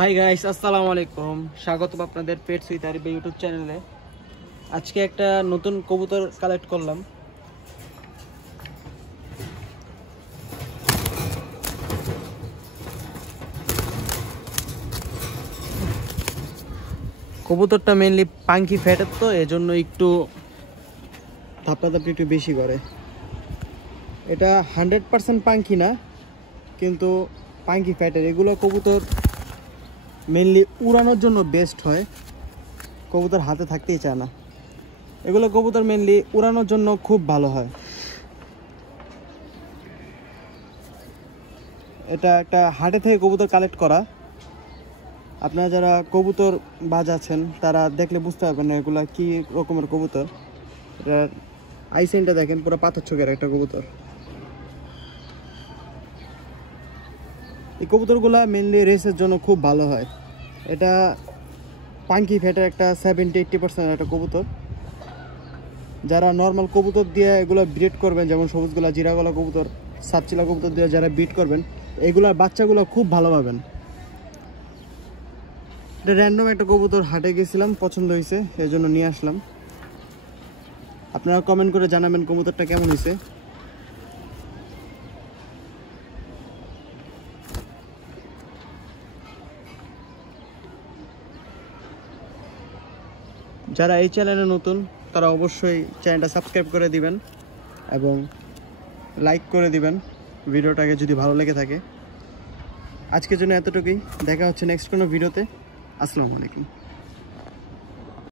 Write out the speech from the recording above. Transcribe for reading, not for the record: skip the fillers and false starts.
Hi guys, আসসালামু আলাইকুম। স্বাগতম আপনাদের পেটস উইথ আরিফ ইউটিউব চ্যানেলে। আজকে একটা নতুন কবুতর কালেক্ট করলাম। কবুতরটা মেইনলি পাঙ্কি ফ্যাটের, তো এজন্য একটু ধাপ্পাধাপ্পি একটু বেশি করে। এটা 100% পাঙ্কি না, কিন্তু পাঙ্কি ফ্যাটের। এগুলো কবুতর মেইনলি উড়ানোর জন্য বেস্ট হয়, কবুতর হাতে থাকতেই চায় না। এগুলো কবুতর মেইনলি উড়ানোর জন্য খুব ভালো হয়। এটা একটা হাটে থেকে কবুতর কালেক্ট করা। আপনারা যারা কবুতর বাজ আছেন তারা দেখলে বুঝতে পারবেন না এগুলা কি রকমের কবুতর। এটার আইসেনটা দেখেন, পুরো পাথর চোখের একটা কবুতর। এই কবুতরগুলা মেনলি রেসের জন্য খুব ভালো হয়। এটা পাঙ্কি ফ্যাটের একটা 70-80% একটা কবুতর। যারা নর্মাল কবুতর দিয়ে এগুলো ব্রিড করবেন, যেমন সবুজগুলা, জিরাগলা কবুতর, সাতচিলা কবুতর দিয়ে যারা ব্রিড করবেন, এগুলার বাচ্চাগুলো খুব ভালো পাবেন। এটা র্যান্ডম একটা কবুতর হাটে গেছিলাম, পছন্দ হয়েছে, এই জন্য নিয়ে আসলাম। আপনারা কমেন্ট করে জানাবেন কবুতরটা কেমন হয়েছে। যারা এই চ্যানেলে নতুন তারা অবশ্যই চ্যানেলটা সাবস্ক্রাইব করে দিবেন এবং লাইক করে দিবেন ভিডিওটাকে যদি ভালো লেগে থাকে। আজকের জন্য এতটুকুই। দেখা হচ্ছে নেক্সট কোনো ভিডিওতে। আসসালামু আলাইকুম।